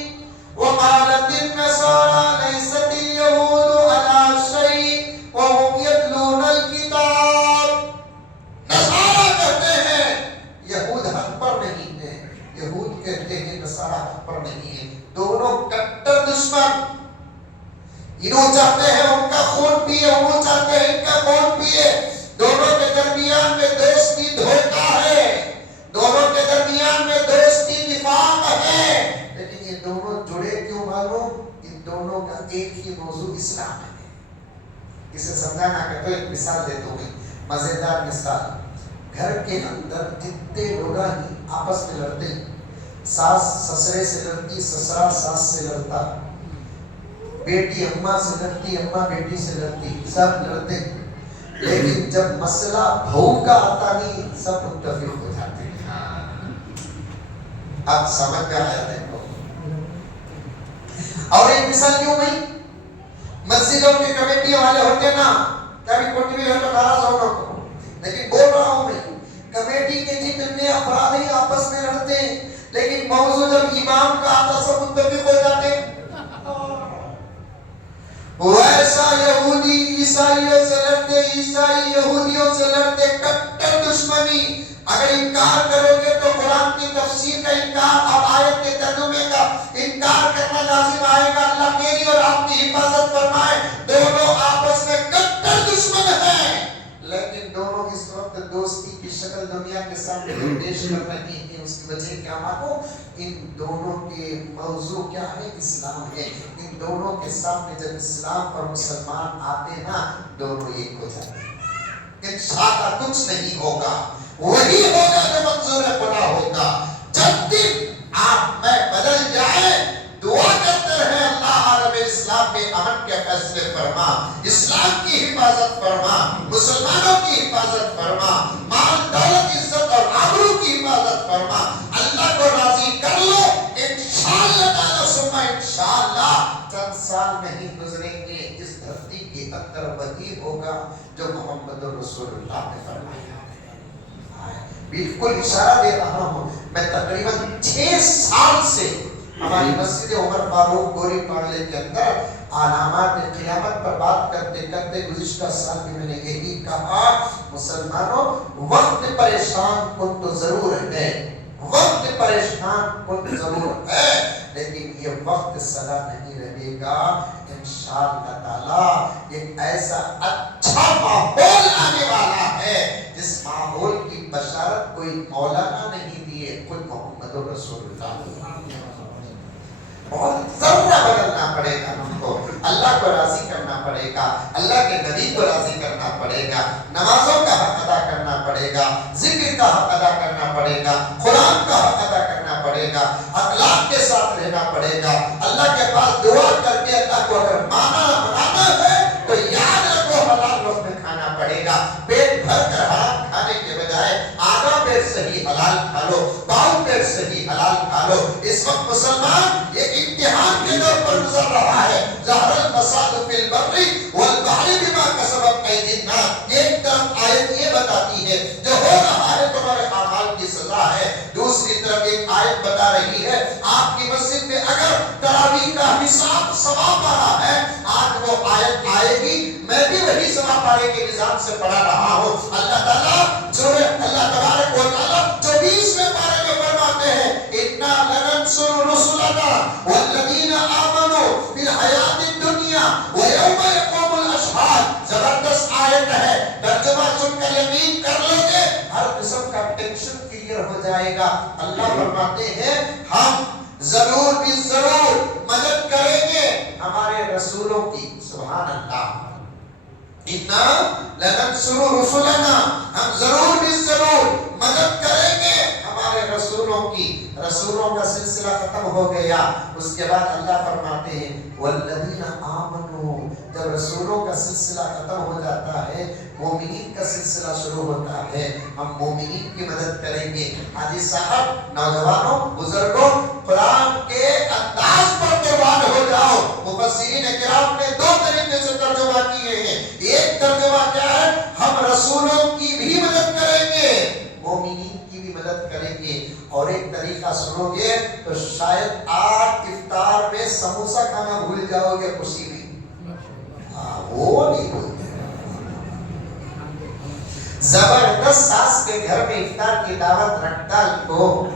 وَقَالَتِ النَّصَارَىٰ لَيْسَتِ الْيَهُودُ عَلَىٰ شَيْءٍ وَهُمْ يَتْلُونَ الْكِتَابَ۔ نصارہ کہتے ہیں یہود حق پر نہیں ہے، یہود کہتے ہیں نصارہ حق پر نہیں ہے، دونوں کٹر دشمن، انہوں چاہتے ہیں ان کا خون پیے، انہوں چاہتے ہیں ان کا خون پیے، دونوں کے درمیان میں دوستی دھوکہ ہے، دونوں کے درمیان میں دوستی نفاق ہے، لیکن یہ دونوں جڑے کیوں معلوم؟ ان دونوں کا ایک ہی موضوع اسلام ہے۔ اسے سمجھانا کہ تو ایک مثال دیتا ہوں، مزیدار مثال، گھر کے اندر جتنے لوگ آپس میں لڑتے، ساس سسرے سے لڑتی، سسرا ساس سے لڑتا، بیٹی اماں سے لڑتی، اماں بیٹی سے لڑتی، سب لڑتے، لیکن جب مسئلہ بہو کا آتا نہیں سب متفق ہو جاتے ہیں۔ اب سمجھ میں آیا دیکھو۔ اور ایک مثال کیوں نہیں، مسجدوں کے کمیٹی والے ہوتے نا، کبھی کوئی بھی ہوتا ناراض ہونا کو، لیکن بول رہا ہوں میں کمیٹی کے جتنے افراد ہی آپس میں لڑتے ہیں، لیکن موضوع جب امام کا آتا سب متفق ہو جاتے ہیں۔ ویسا یہودی عیسائیوں سے لڑتے، عیسائی یہودیوں سے لڑتے، کٹر دشمنی۔ اگر انکار کرو گے تو قرآن کی تفسیر کا انکار اور آیت کے ترجمے کا انکار کرنا لازم آئے گا۔ اللہ میری اور آپ کی حفاظت فرمائے، دونوں آپس میں کٹر دشمن ہیں، لیکن دونوں اس وقت دوستی کی شکل دنیا کے سامنے پیش کر رہی ہیں۔ اس کی وجہ کیا معلوم؟ ان دونوں کے موضوع کیا ہے؟ اسلام ہے۔ ان دونوں کے سامنے جب اسلام اور مسلمان آتے نا، دونوں ایک ہو جاتے ہیں۔ انشاءاللہ کچھ نہیں ہوگا، وہی ہوگا جو منظور خدا ہوگا۔ جب تک آپ میں بدل جائے، دعا کرتے رہے اللہ عالم اسلام میں امن کے فیصلے فرما، اسلام کی حفاظت فرما، مسلمانوں کی حفاظت فرما، مال دولت عزت اور آبرو کی حفاظت فرما، اللہ کو راضی کر لو۔ انشاءاللہ تعالی ثم انشاءاللہ چند سال نہیں گزریں گے، اس دھرتی کے اندر وہی ہوگا جو محمد رسول اللہ نے فرمایا۔ بالکل اشارہ دے رہا ہوں، میں تقریباً 6 سال سے ہماری مسجد عمر فاروق گوری پارلے کے اندر علامات قیامت پر بات کرتے کرتے گزشتہ سال بھی میں نے یہی کہا، مسلمانوں وقت پریشان کن تو ضرور ہے، وقت پریشان کن ضرور ہے، لیکن یہ وقت سدا نہیں رہے گا۔ انشاءاللہ تعالی ایک ایسا اچھا ماحول آنے والا ہے جس ماحول کی بشارت کوئی مولانا نہیں دیے، خود محمد رسول اللہ۔ بہت ذرہ بدلنا پڑے گا ہم کو، اللہ کو راضی کرنا پڑے گا۔ پڑے گا, اللہ کے نبی کو راضی کرنا پڑے گا, نمازوں کا حق ادا کرنا پڑے گا, ذکر کا حق ادا کرنا پڑے گا, قرآن کا حق ادا کرنا پڑے گا, اخلاق کے ساتھ رہنا پڑے گا. اللہ کے پاس دعا کر کے اللہ کو اگر منانا ہے تو یاد رکھو حلال لقمے کھانا پڑے گا. پیٹ بھر کر حرام کھانے کے بجائے آدھا پیٹ سے ہی حلال کھا لو, باؤ پیٹ سے ہی حلال کھا لو. اس وقت مسلمان ایک امتحان کے دور پر گزر رہا ہے. ظہر الفساد فی البر والبحر بما کسبت ایدی الناس. ایک طرف آیت یہ بتاتی ہے جو ہو رہا ہے تمہارے اعمال کی سزا ہے, دوسری طرف ایک آیت بتا رہی ہے آپ کی مسجد میں اگر تراویح کا حساب ثواب آ رہا ہے, آج وہ آیت آئے گی, میں بھی وہی ثواب پانے کے نظام سے پڑھا رہا ہوں. اللہ تعالیٰ جو اللہ تبارک و تعالیٰ 24ویں پارے میں فرماتے ہیں اِنَّا لَنَنْصُرُ رُسُلَنَا وَالَّذِينَ آمَنُوا فِي الْحَيَاةِ الدُّنْيَا وَيَوْمَ يَقُومُ الْأَشْهَادُ. زبردست آیت ہے, ترجمہ سن کر یقین کر لو گے ہر قسم کا ٹینشن کلیئر ہو جائے گا. اللہ فرماتے ہیں ہم ضرور بھی ضرور مدد کریں گے ہمارے رسولوں کی. سبحان اللہ. اِنَّا لَنَنْصُرُ رُسُلَنَا, ہم ضرور بھی ضرور مدد کریں گے ہمارے رسولوں کی. رسولوں کا سلسلہ ختم ہو گیا, اس کے بعد اللہ فرماتے ہیں والذین آمنوا. جب رسولوں کا سلسلہ ختم ہو جاتا ہے مومنین کا سلسلہ شروع ہوتا ہے. ہم مومنین کی مدد کریں گے. حاجی صاحب, نوجوانوں, بزرگوں, قرآن کے انداز پر قربان ہو جاؤ. مفسرین کرام نے دو طریقے سے ترجمہ کیے ہیں. ایک ترجمہ کیا ہے, ہم رسولوں کی بھی مدد کریں گے, مومنین کی بھی مدد کریں گے. اور ایک طریقہ سنو گے تو شاید آج افطار میں سموسہ کھانا بھول جاؤ گے خوشی میں. وہ نہیں بولتے. زبردست ساس کے گھر میں افطار کی دعوت رکھتا کو,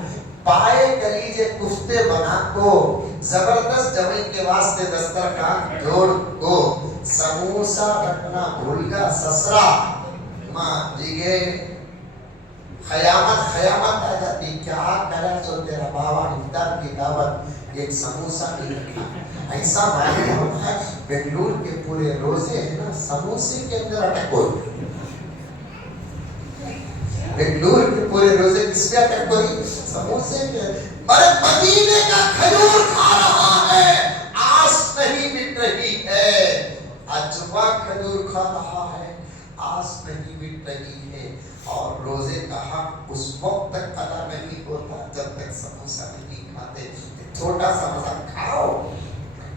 پائے کلیجے کفتے بنا کو, زبردست جمعی کے واسطے دسترخوان جوڑ کو, سموسہ رکھنا بھول گا سسرا, ماں جگے خیامت آ جاتی. کیا کرا جو تیرا بابا افطار کی دعوت ایک سموسہ نہیں رکھا. ایسا معنی ہوتا ہے بنگلور کے پورے روزے ہیں نا سموسے کے اندر اٹک ہوئی. بنگلور کے پورے روزے کس میں اٹک ہوئی, سموسے کے. مدینے کا کھجور کھا رہا ہے, آس نہیں مٹ رہی ہے. اجوا کھجور کھا رہا ہے, آس نہیں مٹ رہی ہے. اور روزے کا حق اس وقت تک ادا نہیں ہوتا جب تک سموسہ نہیں کھاتے. چھوٹا سا مزہ کھاؤ,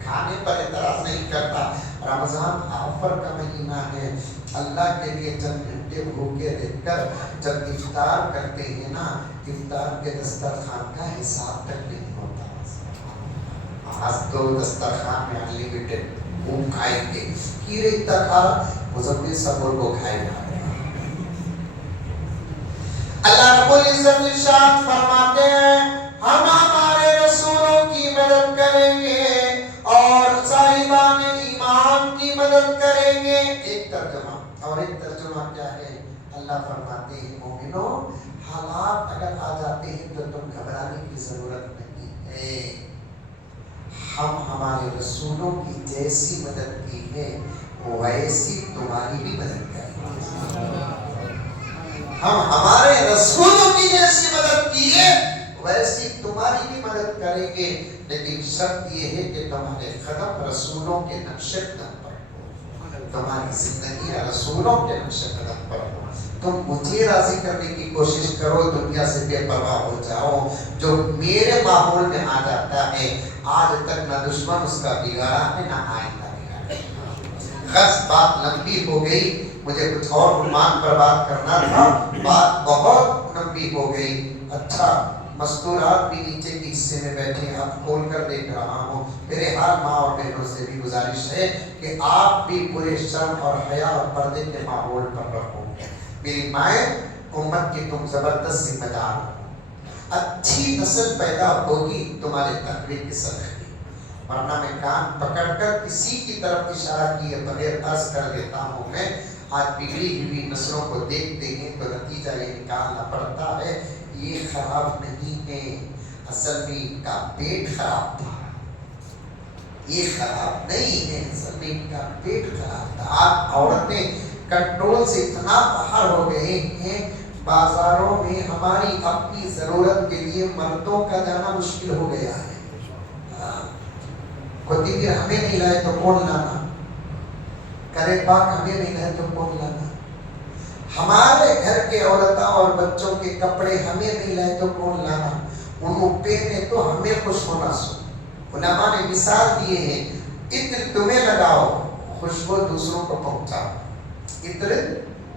کھانے پر اعتراض نہیں کرتا. رمضان آفر کا مہینہ ہے, اللہ کے لیے چند گھنٹے بھوکے رہ کر جب افطار کرتے ہیں نا, افطار کے دسترخوان کا حساب تک نہیں ہوتا. آج تو دسترخوان میں انلیمیٹڈ وہ کھائیں گے, کیرے اتنا کھا مزمل صبر کو کھائے گا. اللہ رب العزت ارشاد فرماتے ہیں ہم ہمارے رسولوں کی مدد کریں گے اور صاحبان ایمان کی مدد کریں گے. ایک ترجمہ. اور ایک ترجمہ کیا ہے, اللہ فرماتے ہیں مومنوں حالات اگر آ جاتے ہیں تو تم گھبرانے کی ضرورت نہیں ہے. ہم ہمارے رسولوں کی جیسی مدد کی ہے ویسی تمہاری بھی مدد کریں گے. ہم ہمارے رسولوں کی جیسی مدد کی ہے ویسی تمہاری بھی مدد کریں گے, لیکن شرط یہ ہے کہ تمہارے قدم رسولوں کے نقش قدم پر ہو, تمہاری زندگی رسولوں کے نقش قدم پر ہو. تم مجھے راضی کرنے کی کوشش کرو, دنیا سے بے پرواہ ہو جاؤ. جو میرے ماحول میں آ جاتا ہے آج تک نہ دشمن اس کا بگاڑا ہے نہ آئندہ بگاڑا. خاص بات لمبی ہو گئی, مجھے کچھ اور عنوان پر بات کرنا تھا, بات بہت لمبی ہو گئی. اچھا مستورات بھی نیچے کے حصے میں بیٹھے, آپ کھول کر دیکھ رہا ہوں. میرے ہر ماں اور بہنوں سے بھی گزارش ہے کہ آپ بھی پورے شرم اور حیا اور پردے کے ماحول پر رہو. میری مائیں, امت کی تم زبردست ذمہ دار ہو. اچھی نسل پیدا ہوگی تمہارے تقوی کے صدقے, ورنہ میں کان پکڑ کر کسی کی طرف اشارہ کیے بغیر عرض کر دیتا ہوں میں آج بگڑی ہوئی نسلوں کو دیکھتے ہیں تو نتیجہ یہ نکالنا پڑتا ہے یہ خراب نہیں ہے, اصل میں ان کا پیٹ خراب تھا. یہ خراب نہیں ہے، زمین کا پیٹ خراب تھا. آپ عورتیں کنٹرول سے اتنا باہر ہو گئے ہیں، بازاروں میں ہماری اپنی ضرورت کے لیے مردوں کا جانا مشکل ہو گیا ہے. کوئی ہمیں نہیں لائے تو کون لانا، کرے پاک ہمیں نہیں لائے تو کون لانا، ہمارے گھر کے عورتوں اور بچوں کے کپڑے ہمیں نہیں لائے تو کون لانا، انہوں پہنے تو ہمیں خوش ہونا. سو علماء نے مثال دیے ہیں، عطر تمہیں لگاؤ، خوشبو دوسروں کو پہنچاؤ. عطر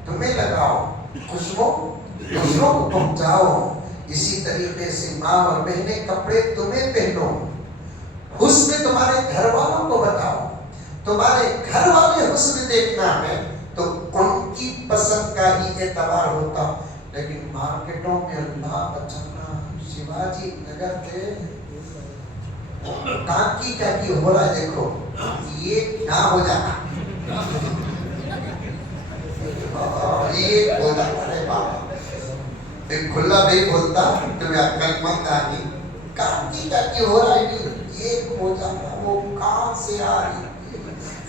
تمہیں لگاؤ، خوشبو دوسروں کو پہنچاؤ. اسی طریقے سے ماں اور بہنیں کپڑے تمہیں پہنو، حسن تمہارے گھر والوں کو بتاؤ. تمہارے گھر والے حسن دیکھنا ہے تو ان کی پسند کا ہی اعتبار ہوتا. لیکن مارکیٹوں میں اللہ بچانا، شیواجی نگر تھے، ٹانکی کیا کی ہو رہا ہے دیکھو، یہ نہ ہو جانا، یہ ہو جاتا ہے. بابا ایک کھلا نہیں بولتا تمہیں عقل مند آگی، ٹانکی کیا کی ہو رہا ہے، یہ ہو جانا. وہ کام سے آ رہی،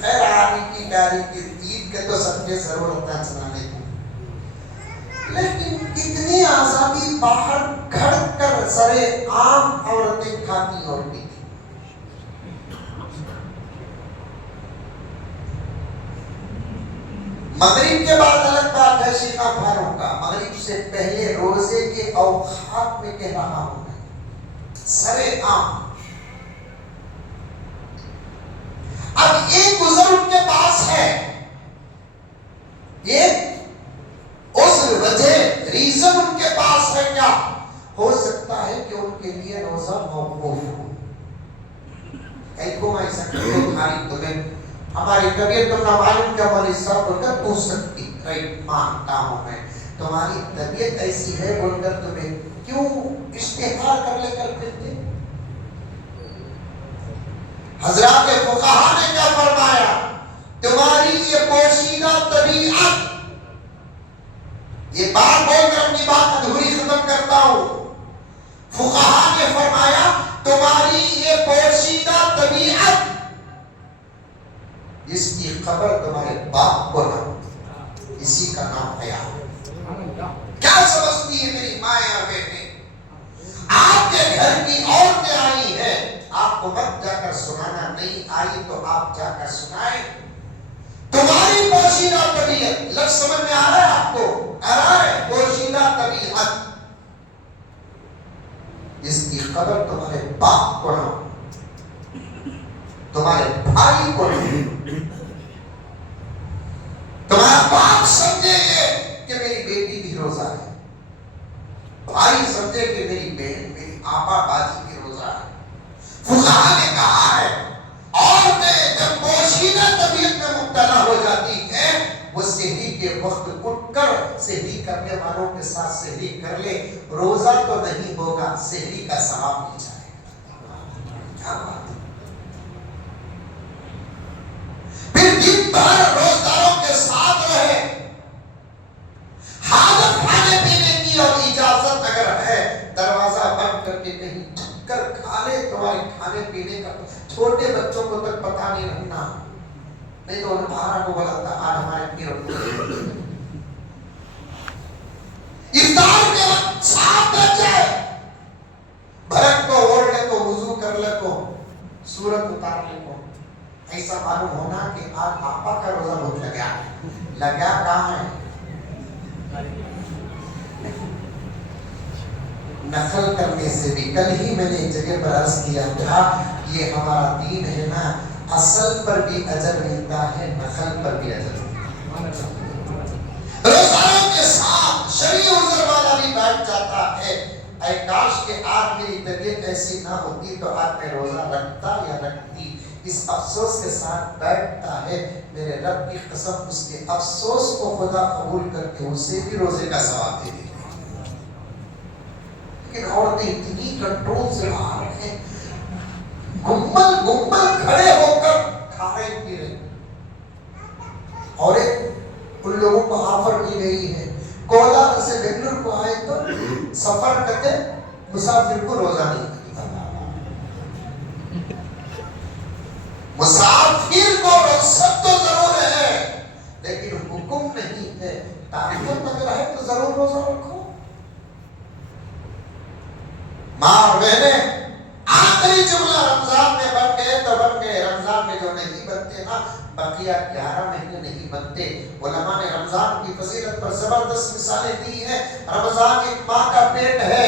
خیر آ رہی کی گاڑی کی عید کے تو سب کے ضرورت ہے چلانے کی، لیکن اتنی آزادی باہر گھڑ کر سرے عام عورتیں کھاتی اور پیتی. مغرب کے بعد الگ بات ہے شیخا بھانوں کا، مغرب سے پہلے روزے کے اوقات میں کہہ رہا ہوں میں، سرے عام. اب ایک گزر ان کے پاس ہے، ایک اس وجہ ریزن ان کے پاس ہے، کیا ہو سکتا ہے کہ ان کے لیے روزہ موقوف ہو. کئی کو میں سکتے ہماری تمہیں ہماری طبیعت تم نہ معلوم کیا والی صاحب بول کر پوچھ سکتی، رائٹ مانتا ہوں میں، تمہاری طبیعت ایسی ہے بول کر تمہیں کیوں اشتہار کر لے کر پھرتے. حضرات فقہا نے کیا فرمایا، تمہاری یہ پوشیدہ طبیعت، یہ بات بول کر اپنی بات ادھوری ختم کرتا ہوں. فقہا نے فرمایا تمہاری یہ پوشیدہ طبیعت، اس کی خبر تمہارے باپ کو نہ، اسی کا نام حیا. کیا سمجھتی ہے میری مائیں اور بہنیں، آپ کے گھر کی عورتیں آئی ہیں، آپ کو مت جا کر سنانا، نہیں آئی تو آپ جا کر سنائیں. تمہاری پوشیدہ طبیعت، لفظ سمجھ میں آ رہا ہے آپ کو، آ رہا ہے، پوشیدہ طبیعت، اس کی خبر تمہارے باپ کو نہ، تمہارے بھائی کو نہ. تمہارا باپ سمجھے کہ میری بیٹی بھی روزہ ہے، بھائی سمجھے کہ میری بہن، میری آپا باجی بھی روزہ ہے. فقہا نے کہا ہے عورتیں جب پوشیدہ طبیعت میں مبتلا ہو جاتی ہیں، وہ سحری کے وقت اٹھ کر سحری کرنے والوں کے ساتھ سحری کر لے، روزہ تو نہیں ہوگا، سحری کا ثواب مل جائے گا. کیا بات ہے. پھر دن بھر روزداروں کے ساتھ رہے، حاجت کھانے پینے کی اور اجازت اگر ہے دروازہ بند کر کے کہیں چھپ کر کھا لے، تمہارے کھانے پینے کا چھوٹے بچوں کو تک پتا نہیں رہنا، نہیں تو انہیں بھارا کو بولا تھا آج ہمارے پیر افطار کے وقت 7 بج جائے، بھرت کو اوڑھ لے کو، وضو کر لے کو، سورت اتار لے کو، ایسا معلوم ہونا کہ آج آپا کا روزہ بہت لگا ہے. لگا کہاں ہے؟ نقل کرنے سے بھی. کل ہی میں نے ایک جگہ پر عرض کیا تھا، یہ ہمارا دین ہے نا، اصل پر بھی اجر ملتا ہے، نقل پر بھی اجر ملتا ہے. روزانوں کے ساتھ شرعی عذر والا بھی بیٹھ جاتا ہے، اے کاش کہ آج میری طبیعت ایسی نہ ہوتی تو آج میں روزہ رکھتا یا رکھتی. اس افسوس کے ساتھ بیٹھتا ہے، میرے رب کی قسم اس کے افسوس کو خدا قبول کر کے اسے بھی روزے کا ثواب دے دے. لیکن عورتیں اتنی کنٹرول سے باہر ہیں، گمبل کھڑے ہو کر کھا رہے پی رہے. اور ان لوگوں کو آفر کی گئی ہے، کولہاپور سے بنگلور کو آئے تو سفر کرتے مسافر کو روزہ نہیں. نہیں ہے، طاقت اگر ہے تو ضرور روزہ رکھو۔ ماں اور بہنیں، آخری جملہ رمضان میں بن گئے تو بن گئے، رمضان میں جو نہیں بنتے نا بقیہ 11 مہینے نہیں بنتے۔ علماء نے رمضان کی فضیلت پر زبردست مثالیں دی ہیں۔ رمضان ایک ماں کا پیٹ ہے،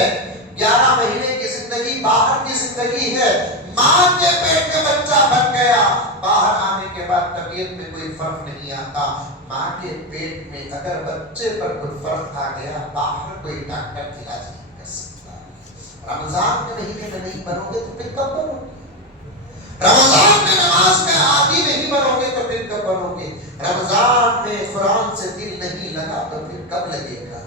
11 مہینے کی زندگی باہر کی زندگی ہے۔ ماں کے پیٹ میں بچہ بن گیا، باہر آنے کے بعد طبیعت میں کوئی فرق نہیں آتا۔ ماں کے پیٹ میں اگر بچے پر کوئی فرق آ گیا، باہر کوئی ڈاکٹر علاج نہیں کر سکتا۔ رمضان کے مہینے میں نہیں بنو گے تو پھر کب بنو گے؟ رمضان میں نماز میں عادی نہیں بنو گے تو پھر کب بنو گے؟ رمضان میں قرآن سے دل نہیں لگا تو پھر کب لگے گا؟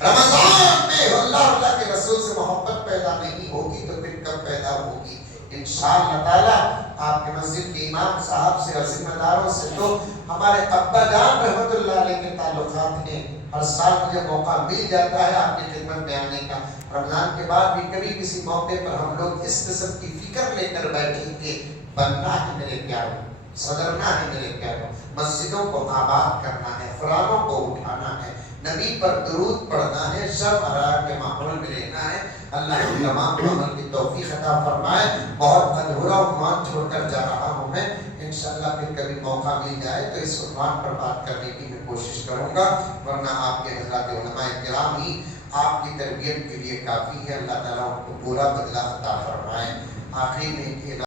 رمضان میں اللہ کے رسول سے محبت پیدا نہیں ہوگی تو پھر کب پیدا ہوگی؟ انشاءاللہ تعالیٰ آپ کے مسجد کے امام صاحب سے اور ذمہ داروں سے تو ہمارے ابا جان رحمت اللہ علیہ کے تعلقات ہیں۔ ہر سال مجھے موقع مل جاتا ہے آپ کی خدمت میں آنے کا۔ رمضان کے بعد بھی کبھی کسی موقع پر ہم لوگ اس قسم کی فکر لے کر بیٹھیں گے، بننا ہے میرے پیاروں، سدھرنا ہے میرے پیاروں، مسجدوں کو آباد کرنا ہے، قرآنوں کو اٹھانا ہے، نبی پر درود پڑھنا ہے، شب آرام کے ماحول میں رہنا ہے۔ اللہ ہم تمام کو عمل کی توفیق عطا فرمائے۔ بہت ادھورا عنوان چھوڑ کر جا رہا ہوں میں، انشاءاللہ پھر کبھی موقع مل جائے تو اس عنوان پر بات کرنے کی میں کوشش کروں گا، ورنہ آپ کے حضرات علماء کرام ہی آپ کی تربیت کے لیے کافی ہے۔ اللہ تعالیٰ ان کو پورا بدلہ عطا فرمائے۔ آخری میں